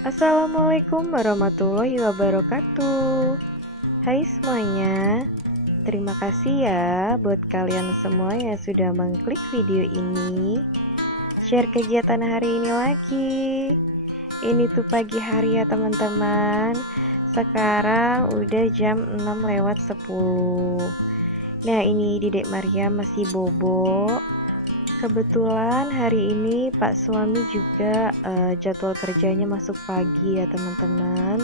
Assalamualaikum warahmatullahi wabarakatuh. Hai semuanya, terima kasih ya buat kalian semua yang sudah mengklik video ini. Share kegiatan hari ini lagi. Ini tuh pagi hari ya teman-teman. Sekarang udah jam 6:10. Nah ini Dedek Maria masih bobo. Kebetulan hari ini Pak suami juga jadwal kerjanya masuk pagi ya teman-teman.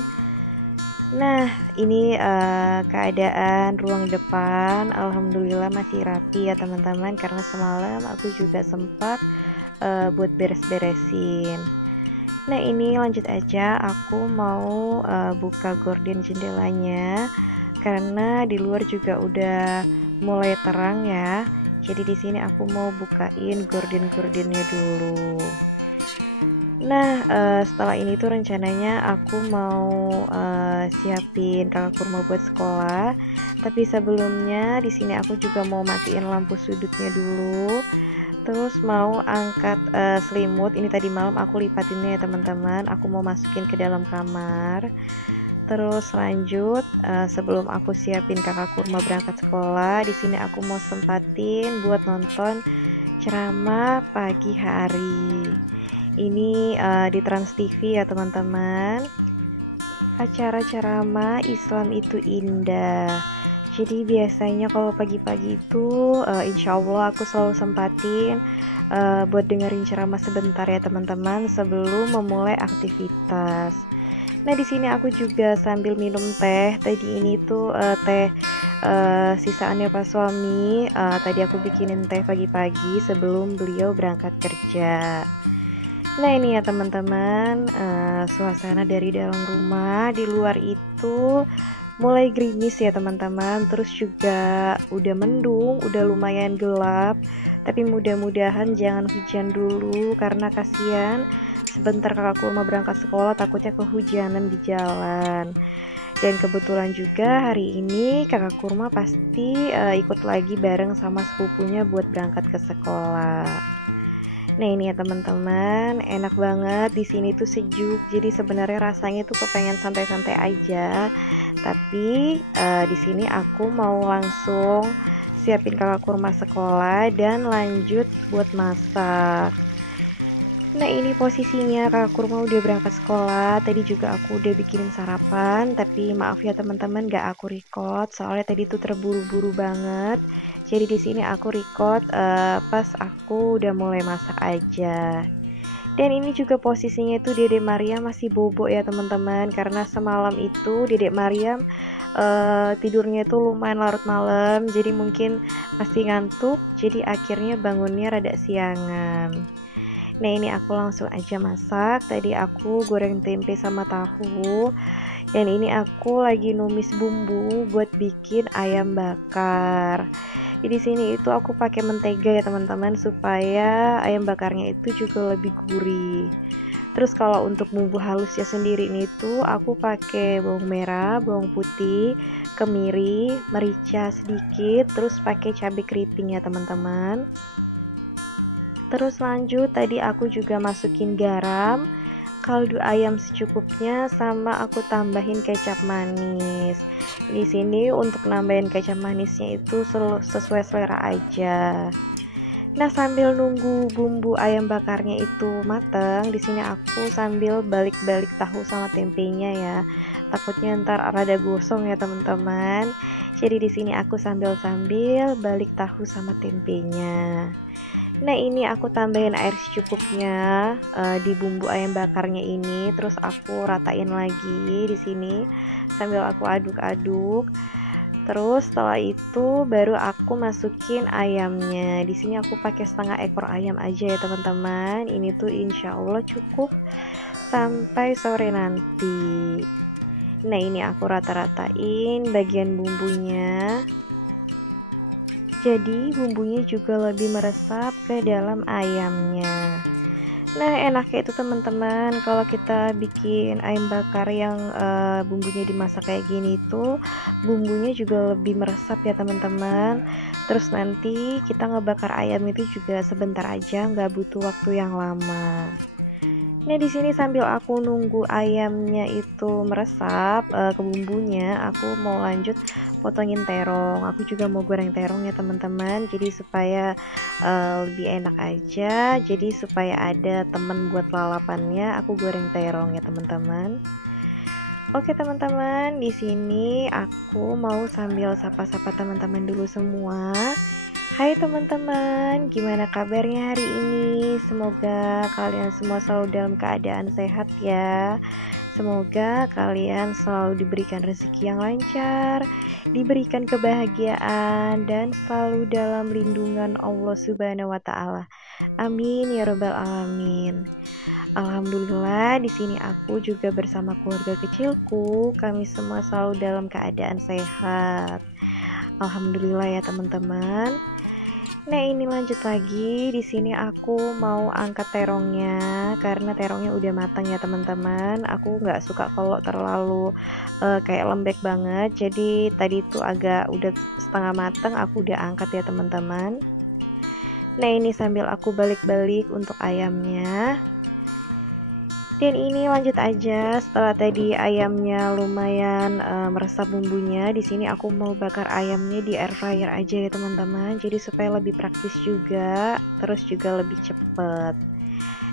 Nah ini keadaan ruang depan alhamdulillah masih rapi ya teman-teman, karena semalam aku juga sempat buat beres-beresin. Nah ini lanjut aja, aku mau buka gorden jendelanya karena di luar juga udah mulai terang ya. Jadi di sini aku mau bukain gorden-gordennya dulu. Nah, setelah ini tuh rencananya aku mau siapin kakak kurma buat sekolah. Tapi sebelumnya di sini aku juga mau matiin lampu sudutnya dulu. Terus mau angkat selimut. Ini tadi malam aku lipatinnya ya teman-teman. Aku mau masukin ke dalam kamar. Terus lanjut, sebelum aku siapin kakak kurma berangkat sekolah, di sini aku mau sempatin buat nonton ceramah pagi hari. Ini di Trans TV ya teman-teman. Acara ceramah Islam itu indah. Jadi biasanya kalau pagi-pagi itu, insya Allah aku selalu sempatin buat dengerin ceramah sebentar ya teman-teman sebelum memulai aktivitas. Nah di sini aku juga sambil minum teh. Tadi ini tuh teh sisaannya Pak suami. Tadi aku bikinin teh pagi-pagi sebelum beliau berangkat kerja. Nah ini ya teman-teman, suasana dari dalam rumah. Di luar itu mulai gerimis ya teman-teman. Terus juga udah mendung, udah lumayan gelap. Tapi mudah-mudahan jangan hujan dulu karena kasihan sebentar kakak kurma berangkat sekolah takutnya kehujanan di jalan. Dan kebetulan juga hari ini kakak kurma pasti ikut lagi bareng sama sepupunya buat berangkat ke sekolah. Nah ini ya teman-teman, enak banget di sini tuh sejuk. Jadi sebenarnya rasanya tuh kepengen santai-santai aja. Tapi di sini aku mau langsung siapin kakak kurma sekolah dan lanjut buat masak. Nah ini posisinya kakak kurma udah berangkat sekolah. Tadi juga aku udah bikinin sarapan. Tapi maaf ya teman-teman, gak aku record soalnya tadi tuh terburu-buru banget. Jadi di sini aku record pas aku udah mulai masak aja. Dan ini juga posisinya itu Dedek Maria masih bobo ya teman-teman, karena semalam itu Dedek Maria tidurnya itu lumayan larut malam. Jadi mungkin masih ngantuk. Jadi akhirnya bangunnya rada siangan. Nah ini aku langsung aja masak. Tadi aku goreng tempe sama tahu. Dan ini aku lagi numis bumbu buat bikin ayam bakar. Di sini itu aku pakai mentega ya teman-teman supaya ayam bakarnya itu juga lebih gurih. Terus kalau untuk bumbu halusnya sendiri ini tuh aku pakai bawang merah, bawang putih, kemiri, merica sedikit, terus pakai cabai keriting ya teman-teman. Terus lanjut tadi aku juga masukin garam, kaldu ayam secukupnya, sama aku tambahin kecap manis. Di sini untuk nambahin kecap manisnya itu sesuai selera aja. Nah, sambil nunggu bumbu ayam bakarnya itu mateng, di sini aku sambil balik-balik tahu sama tempenya ya. Takutnya ntar rada gosong ya teman-teman. Jadi di sini aku sambil-sambil balik tahu sama tempenya. Nah, ini aku tambahin air secukupnya di bumbu ayam bakarnya ini, terus aku ratain lagi di sini sambil aku aduk-aduk. Terus setelah itu baru aku masukin ayamnya. Di sini aku pakai setengah ekor ayam aja ya teman-teman. Ini tuh insya Allah cukup sampai sore nanti. Nah, ini aku rata-ratain bagian bumbunya. Jadi bumbunya juga lebih meresap ke dalam ayamnya. Nah, enaknya itu teman-teman kalau kita bikin ayam bakar yang bumbunya dimasak kayak gini tuh bumbunya juga lebih meresap ya teman-teman. Terus nanti kita ngebakar ayam itu juga sebentar aja, nggak butuh waktu yang lama. Nah, di sini sambil aku nunggu ayamnya itu meresap ke bumbunya, aku mau lanjut potongin terong. Aku juga mau goreng terong ya teman-teman. Jadi supaya lebih enak aja. Jadi supaya ada temen buat lalapannya, aku goreng terong ya teman-teman. Oke teman-teman, di sini aku mau sambil sapa-sapa teman-teman dulu semua. Hai teman-teman, gimana kabarnya hari ini? Semoga kalian semua selalu dalam keadaan sehat ya. Semoga kalian selalu diberikan rezeki yang lancar, diberikan kebahagiaan, dan selalu dalam lindungan Allah Subhanahu wa Ta'ala. Amin ya Rabbal 'Alamin. Alhamdulillah, di sini aku juga bersama keluarga kecilku. Kami semua selalu dalam keadaan sehat. Alhamdulillah ya teman-teman. Nah, ini lanjut lagi. Di sini aku mau angkat terongnya karena terongnya udah matang ya teman-teman. Aku nggak suka kalau terlalu kayak lembek banget. Jadi tadi itu agak udah setengah matang, aku udah angkat ya teman-teman. Nah, ini sambil aku balik-balik untuk ayamnya. Dan ini lanjut aja setelah tadi ayamnya lumayan meresap bumbunya. Di sini aku mau bakar ayamnya di air fryer aja ya teman-teman. Jadi supaya lebih praktis juga, terus juga lebih cepet.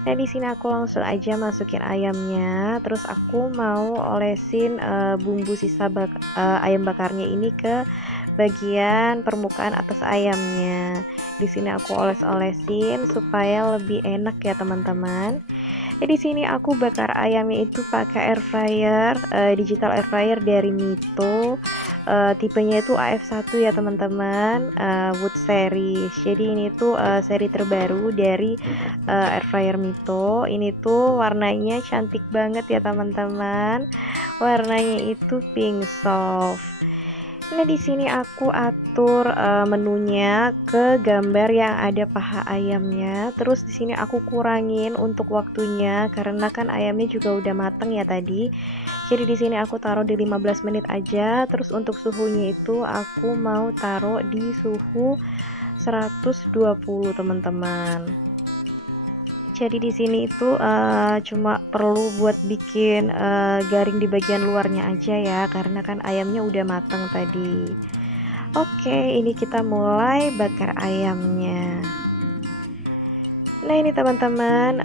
Nah, di sini aku langsung aja masukin ayamnya. Terus aku mau olesin bumbu sisa ayam bakarnya ini ke bagian permukaan atas ayamnya. Di sini aku oles-olesin supaya lebih enak ya teman-teman. Di sini aku bakar ayamnya itu pakai air fryer, digital air fryer dari Mito. Tipenya itu AF1 ya teman-teman, wood series. Jadi ini tuh seri terbaru dari air fryer Mito. Ini tuh warnanya cantik banget ya teman-teman. Warnanya itu pink soft. Nah, di sini aku atur menunya ke gambar yang ada paha ayamnya. Terus di sini aku kurangin untuk waktunya karena kan ayamnya juga udah mateng ya tadi. Jadi di sini aku taruh di 15 menit aja. Terus untuk suhunya itu aku mau taruh di suhu 120 teman-teman. Jadi di sini itu cuma perlu buat bikin garing di bagian luarnya aja ya, karena kan ayamnya udah matang tadi. Oke, ini kita mulai bakar ayamnya. Nah, ini teman-teman,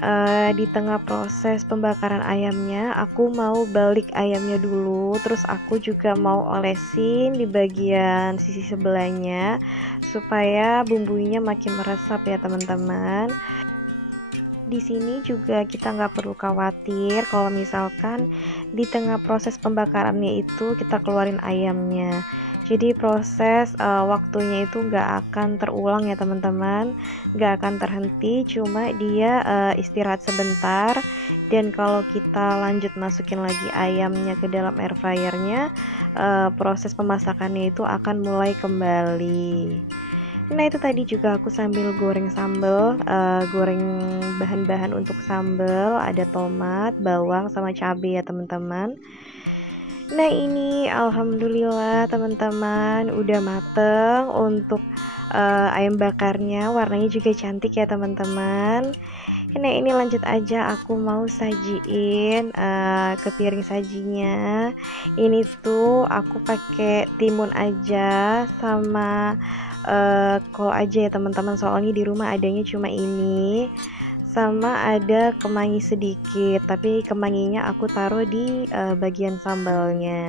di tengah proses pembakaran ayamnya, aku mau balik ayamnya dulu. Terus aku juga mau olesin di bagian sisi sebelahnya supaya bumbunya makin meresap ya teman-teman. Di sini juga kita nggak perlu khawatir kalau misalkan di tengah proses pembakarannya itu kita keluarin ayamnya. Jadi proses waktunya itu nggak akan terulang ya teman-teman, nggak akan terhenti, cuma dia istirahat sebentar. Dan kalau kita lanjut masukin lagi ayamnya ke dalam air fryernya, proses pemasakannya itu akan mulai kembali. Nah itu tadi juga aku sambil goreng sambal, goreng bahan-bahan untuk sambal, ada tomat, bawang, sama cabai ya teman-teman. Nah ini alhamdulillah teman-teman udah mateng untuk ayam bakarnya, warnanya juga cantik ya teman-teman. Nah ini lanjut aja, aku mau sajiin ke piring sajinya. Ini tuh aku pakai timun aja sama kol aja ya teman-teman, soalnya di rumah adanya cuma ini, sama ada kemangi sedikit, tapi kemanginya aku taruh di bagian sambalnya.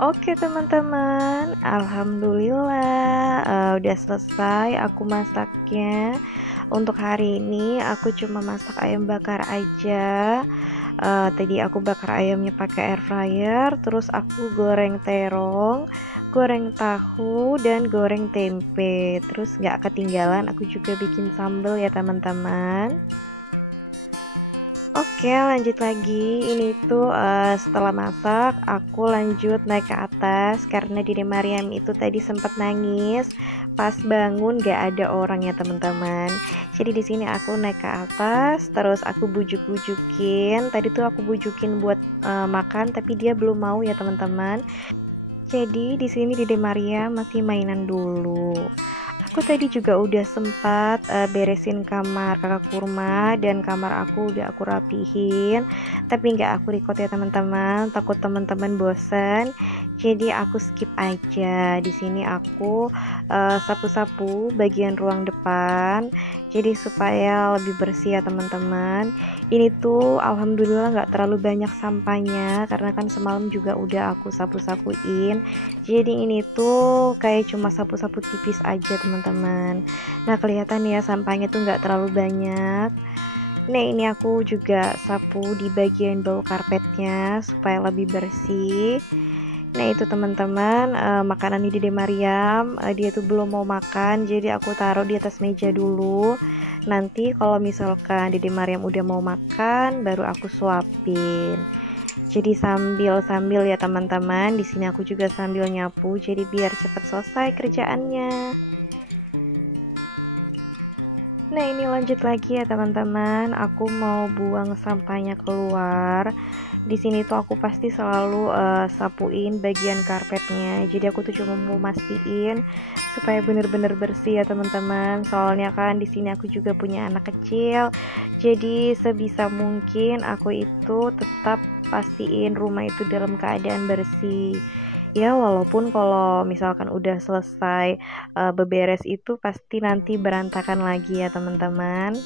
Oke teman-teman, alhamdulillah udah selesai aku masaknya. Untuk hari ini aku cuma masak ayam bakar aja. Tadi aku bakar ayamnya pakai air fryer, terus aku goreng terong, goreng tahu, dan goreng tempe. Terus nggak ketinggalan aku juga bikin sambal ya teman-teman. Oke lanjut lagi, ini tuh setelah masak aku lanjut naik ke atas karena Dede Maryam itu tadi sempat nangis pas bangun gak ada orang ya teman-teman. Jadi di sini aku naik ke atas, terus aku bujuk-bujukin. Tadi tuh aku bujukin buat makan, tapi dia belum mau ya teman-teman. Jadi di sini Dede Maryam masih mainan dulu. Aku tadi juga udah sempat beresin kamar kakak kurma, dan kamar aku udah aku rapihin, tapi nggak aku record ya teman-teman, takut teman-teman bosan, jadi aku skip aja. Di sini aku sapu-sapu bagian ruang depan, jadi supaya lebih bersih ya teman-teman. Ini tuh alhamdulillah nggak terlalu banyak sampahnya karena kan semalam juga udah aku sapu-sapuin, jadi ini tuh kayak cuma sapu-sapu tipis aja teman-teman. Nah kelihatan ya sampahnya tuh nggak terlalu banyak. Nah ini aku juga sapu di bagian bawah karpetnya supaya lebih bersih. Nah itu teman-teman, makanan Dede Maryam, dia tuh belum mau makan, jadi aku taruh di atas meja dulu. Nanti kalau misalkan Dede Maryam udah mau makan, baru aku suapin. Jadi sambil ya teman-teman, di sini aku juga sambil nyapu, jadi biar cepat selesai kerjaannya. Nah ini lanjut lagi ya teman-teman, aku mau buang sampahnya keluar. Di sini tuh aku pasti selalu sapuin bagian karpetnya. Jadi aku tuh cuma mau mastiin supaya bener-bener bersih ya teman-teman. Soalnya kan di sini aku juga punya anak kecil. Jadi sebisa mungkin aku itu tetap pastiin rumah itu dalam keadaan bersih. Ya walaupun kalau misalkan udah selesai beberes itu pasti nanti berantakan lagi ya teman-teman.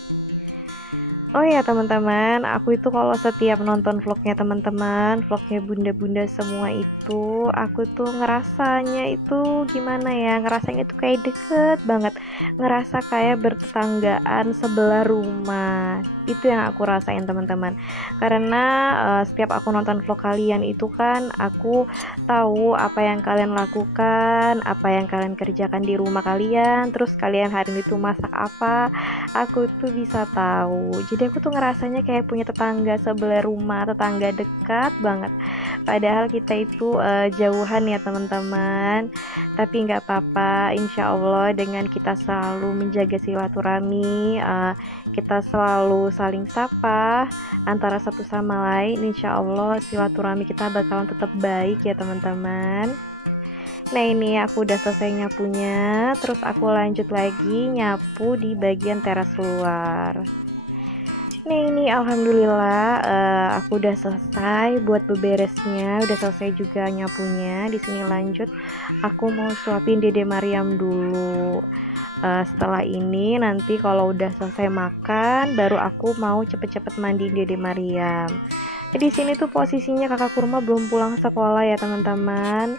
Oh ya teman-teman, aku itu kalau setiap nonton vlognya teman-teman, vlognya bunda-bunda semua itu, aku tuh ngerasanya itu gimana ya, ngerasanya itu kayak deket banget, ngerasa kayak bertetanggaan sebelah rumah. Itu yang aku rasain teman-teman, karena setiap aku nonton vlog kalian itu kan aku tahu apa yang kalian lakukan, apa yang kalian kerjakan di rumah kalian, terus kalian hari ini tuh masak apa, aku tuh bisa tahu. Jadi aku tuh ngerasanya kayak punya tetangga sebelah rumah, tetangga dekat banget, padahal kita itu jauhan ya teman-teman. Tapi nggak apa-apa, insya Allah dengan kita selalu menjaga silaturahmi, kita selalu saling sapa antara satu sama lain, insya Allah silaturahmi kita bakalan tetap baik ya teman-teman. Nah ini aku udah selesai nyapunya, terus aku lanjut lagi nyapu di bagian teras luar. Nah ini alhamdulillah aku udah selesai buat beberesnya, udah selesai juga nyapunya. Di sini lanjut aku mau suapin Dede Maryam dulu. Setelah ini nanti kalau udah selesai makan baru aku mau cepet-cepet mandiin Dede Maryam. Di sini tuh posisinya kakak kurma belum pulang sekolah ya teman-teman.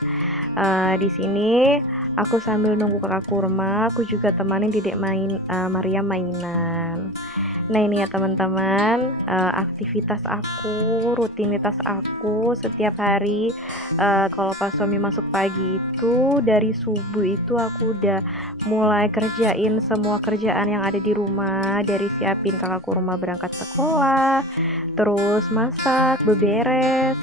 Di sini aku sambil nunggu kakak kurma, aku juga temanin Dedek Maryam mainan. Nah ini ya teman-teman, aktivitas aku, rutinitas aku setiap hari. Kalau pas suami masuk pagi itu, dari subuh itu aku udah mulai kerjain semua kerjaan yang ada di rumah, dari siapin kakak kurma berangkat sekolah, terus masak, beberes,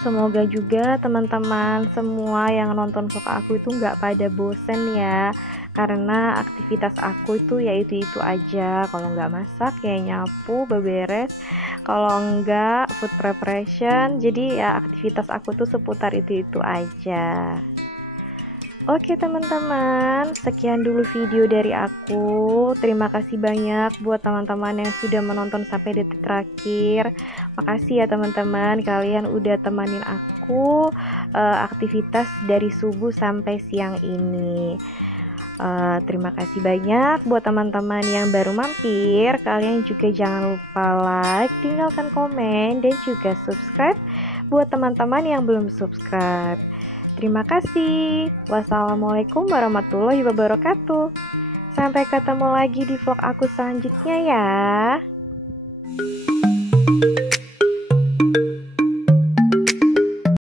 Semoga juga teman-teman semua yang nonton vlog aku itu nggak pada bosen ya, karena aktivitas aku itu ya itu aja. Kalau nggak masak ya nyapu, beberes, kalau enggak food preparation. Jadi ya aktivitas aku tuh seputar itu aja. Oke teman-teman, sekian dulu video dari aku. Terima kasih banyak buat teman-teman yang sudah menonton sampai detik terakhir. Makasih ya teman-teman, kalian udah temenin aku aktivitas dari subuh sampai siang ini. Terima kasih banyak buat teman-teman yang baru mampir. Kalian juga jangan lupa like, tinggalkan komen, dan juga subscribe buat teman-teman yang belum subscribe. Terima kasih. Wassalamualaikum warahmatullahi wabarakatuh. Sampai ketemu lagi di vlog aku selanjutnya ya.